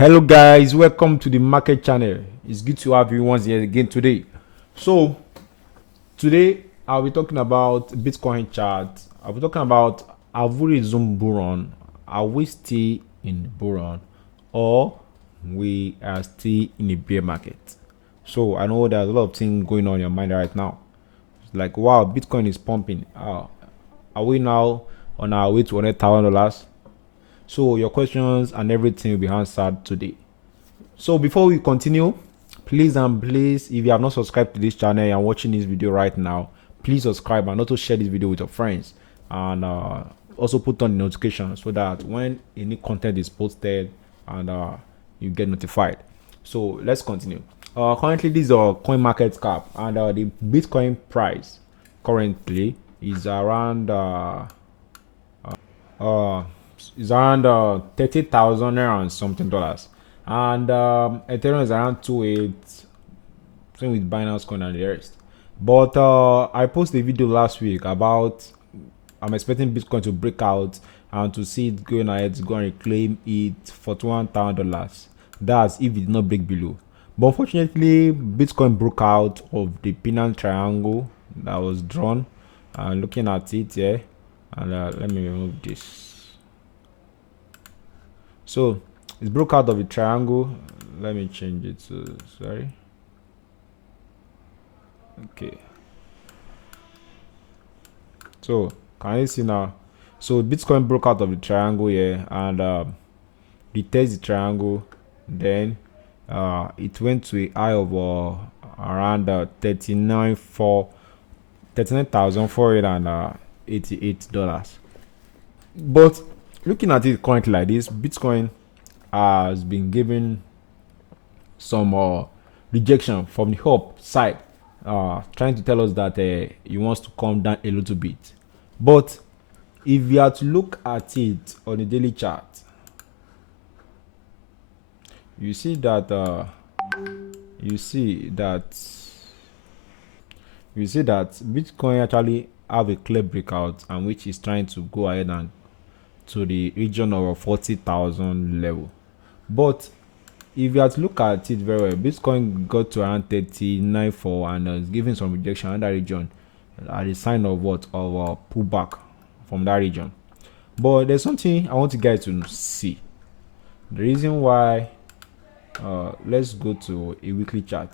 Hello guys, welcome to the market channel. It's good to have you once again today. So today I'll be talking about Bitcoin chart. I'll be talking about, have we resumed bull run? Are we still in the bull run, or we are still in a bear market? So I know there's a lot of things going on in your mind right now. It's like, wow, Bitcoin is pumping. Are we now on our way to $100,000? So your questions and everything will be answered today. So before we continue, please, if you have not subscribed to this channel and watching this video right now, please subscribe and also share this video with your friends, and also put on the notification so that when any content is posted, and you get notified. So let's continue. Currently this is a coin market cap, and the Bitcoin price currently is around uh is around 30,000 and something dollars, and Ethereum is around 2.8, same with Binance Coin and the rest. But I posted a video last week about, I'm expecting Bitcoin to break out and to see it going ahead to go and reclaim it for $21,000. That's if it did not break below. But unfortunately, Bitcoin broke out of the Pinning triangle that was drawn. Looking at it here, and let me remove this. So it's broke out of the triangle. Let me change it to, sorry. Okay. So can you see now? So Bitcoin broke out of the triangle here, and retest the triangle. Then it went to a high of around $39,488. But looking at it currently like this, Bitcoin has been given some rejection from the up side, trying to tell us that he wants to come down a little bit. But if you are to look at it on the daily chart, you see that Bitcoin actually have a clear breakout, and which is trying to go ahead and to the region of 40,000 level. But if you have to look at it very well, Bitcoin got to around 39.4 and is giving some rejection in that region, as a sign of what, of a pullback from that region. But there's something I want you guys to see. The reason why, let's go to a weekly chart.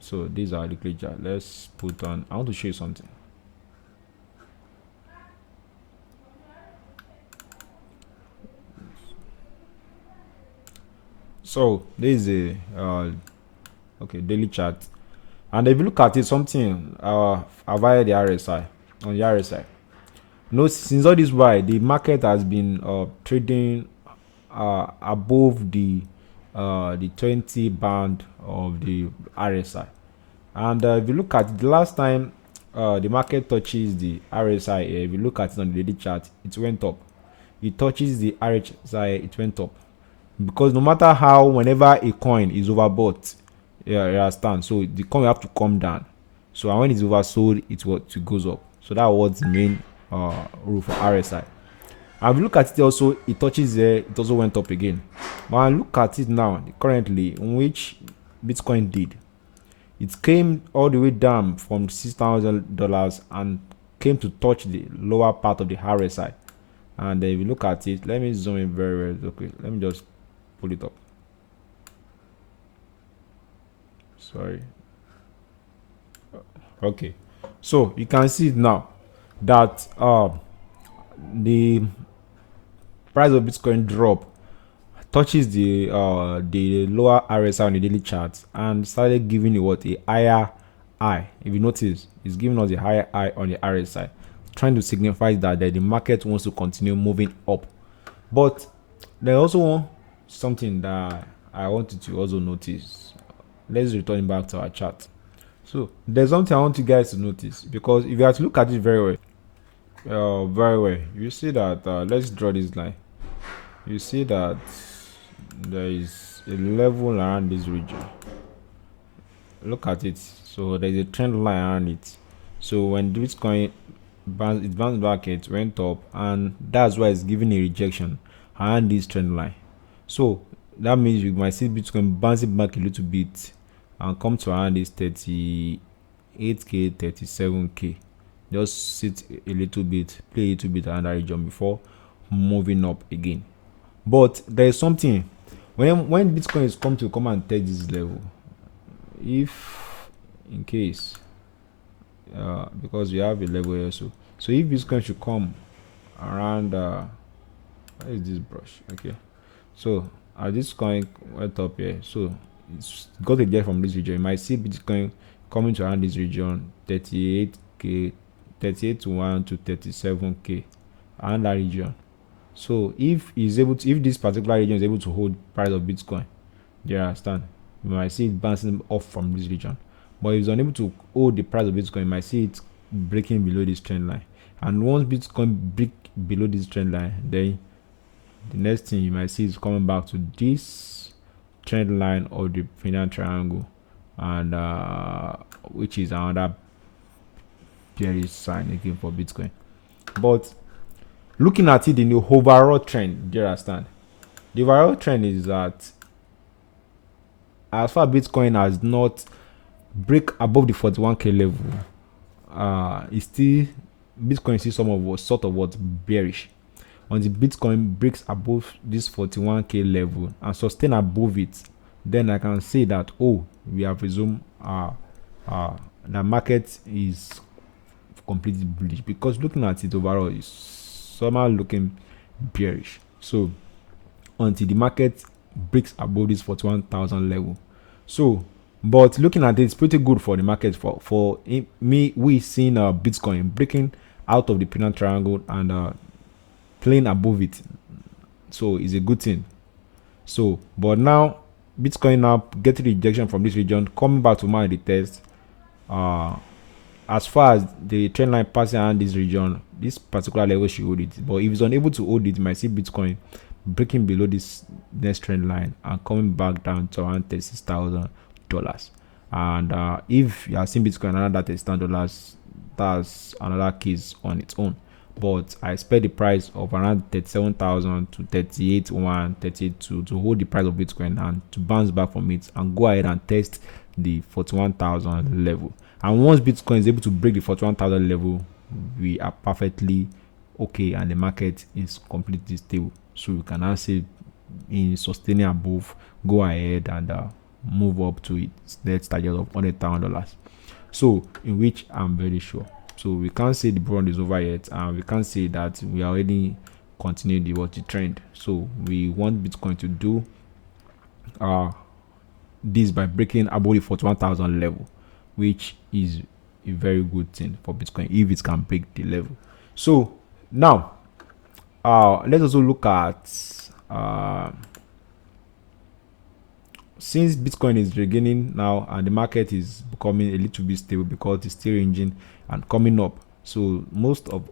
So these are weekly chart. Let's put on, I want to show you something. So this is a daily chart, and if you look at it, something via the RSI, on the RSI. Since all this while, the market has been trading above the 20 band of the RSI, and if you look at it, the last time the market touches the RSI, if you look at it on the daily chart, it went up. It touches the RSI, it went up. Because no matter how, whenever a coin is overbought, you understand, so the coin will have to come down. So and when it's oversold, it goes up. So that was the main rule for RSI. And if you look at it also, it touches there, it also went up again. But look at it now, currently, in which Bitcoin did. It came all the way down from $6,000 and came to touch the lower part of the RSI. And if you look at it, let me zoom in very okay. Let me just pull it up. Sorry. Okay, so you can see now that the price of Bitcoin drop touches the lower RSI on the daily chart and started giving you a higher high. If you notice, it's giving us a higher high on the RSI, trying to signify that the market wants to continue moving up. But there's also something that I wanted to also notice. Let's return back to our chart. So there's something I want you guys to notice, because if you have to look at it very well, you see that let's draw this line. You see that there is a level around this region. Look at it. So there's a trend line around it. So when Bitcoin it bounced back, it went up, and that's why it's giving a rejection around this trend line. So that means you might see Bitcoin bouncing back a little bit and come to around this 38k, 37k. Just sit a little bit, play a little bit around that region before moving up again. But there is something when Bitcoin is come and test this level, if in case because we have a level here, so if Bitcoin should come around where is this brush? Okay, so as this coin went up here, so it's got a get from this region. You might see Bitcoin coming to around this region 38k, 38 to 1 to 37k, around that region. So if this particular region is able to hold price of Bitcoin, you understand, you might see it bouncing off from this region. But if it's unable to hold the price of Bitcoin, you might see it breaking below this trend line. And once Bitcoin break below this trend line, then the next thing you might see is coming back to this trend line of the final triangle, and which is another bearish sign again for Bitcoin. But looking at it in the overall trend, do you understand? The overall trend is that as far as Bitcoin has not break above the 41k level, it's still Bitcoin is still sort of what bearish. Once the Bitcoin breaks above this 41k level and sustain above it, then I can say that we have resumed the market is completely bullish, because looking at it overall is somehow looking bearish. So until the market breaks above this 41,000 level, so but looking at it, it's pretty good for the market. For me, we seen Bitcoin breaking out of the pennant triangle and playing above it, so it's a good thing. So but now Bitcoin now getting rejection from this region, coming back to my test. As far as the trend line passing around this region, this particular level should hold it. But if it's unable to hold it, you might see Bitcoin breaking below this next trend line and coming back down to around $36,000. And if you are seeing Bitcoin around that $36,000, that's another case on its own. But I expect the price of around 37,000 to 38,1, 38,2 to hold the price of Bitcoin and to bounce back from it and go ahead and test the 41,000 level. And once Bitcoin is able to break the 41,000 level, we are perfectly okay and the market is completely stable. So we can now say in sustaining above, go ahead and move up to its next target of $100,000. So in which I'm very sure. So we can't say the run is over yet, and we can't say that we are already continuing the trend. So we want Bitcoin to do this by breaking above the 41,000 level, which is a very good thing for Bitcoin if it can break the level. So now let's also look at since Bitcoin is regaining now and the market is becoming a little bit stable because it's still ranging and coming up. So most of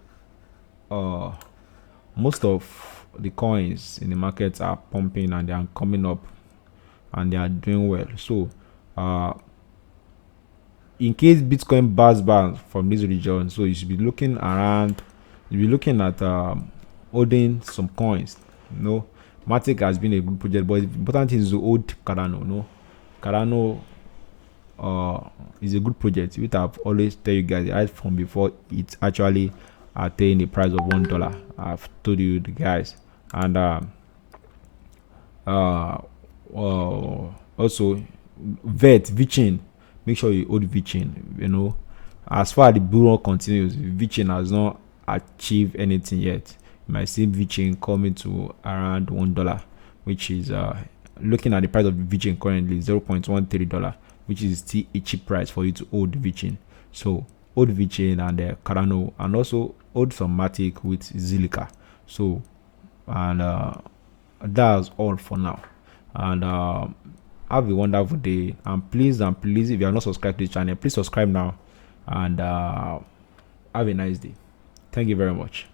the coins in the market are pumping and they are coming up and they are doing well. So in case Bitcoin bounce back from this region, so you should be looking around, you'll be looking at holding some coins. Matic has been a good project, but the important thing is to hold Cardano. Cardano is a good project, which I've always tell you guys right from before it actually attained the price of $1. I've told you the guys. And also VeChain, make sure you hold VeChain. As far as the bull run continues, VeChain has not achieved anything yet. You might see VeChain coming to around $1, which is looking at the price of VeChain currently $0.13, which is still a cheap price for you to hold VeChain. So hold VeChain and Cardano, and also hold some Matic with Zilliqa. So and that's all for now. And have a wonderful day. And please, if you are not subscribed to the channel, please subscribe now. And have a nice day. Thank you very much.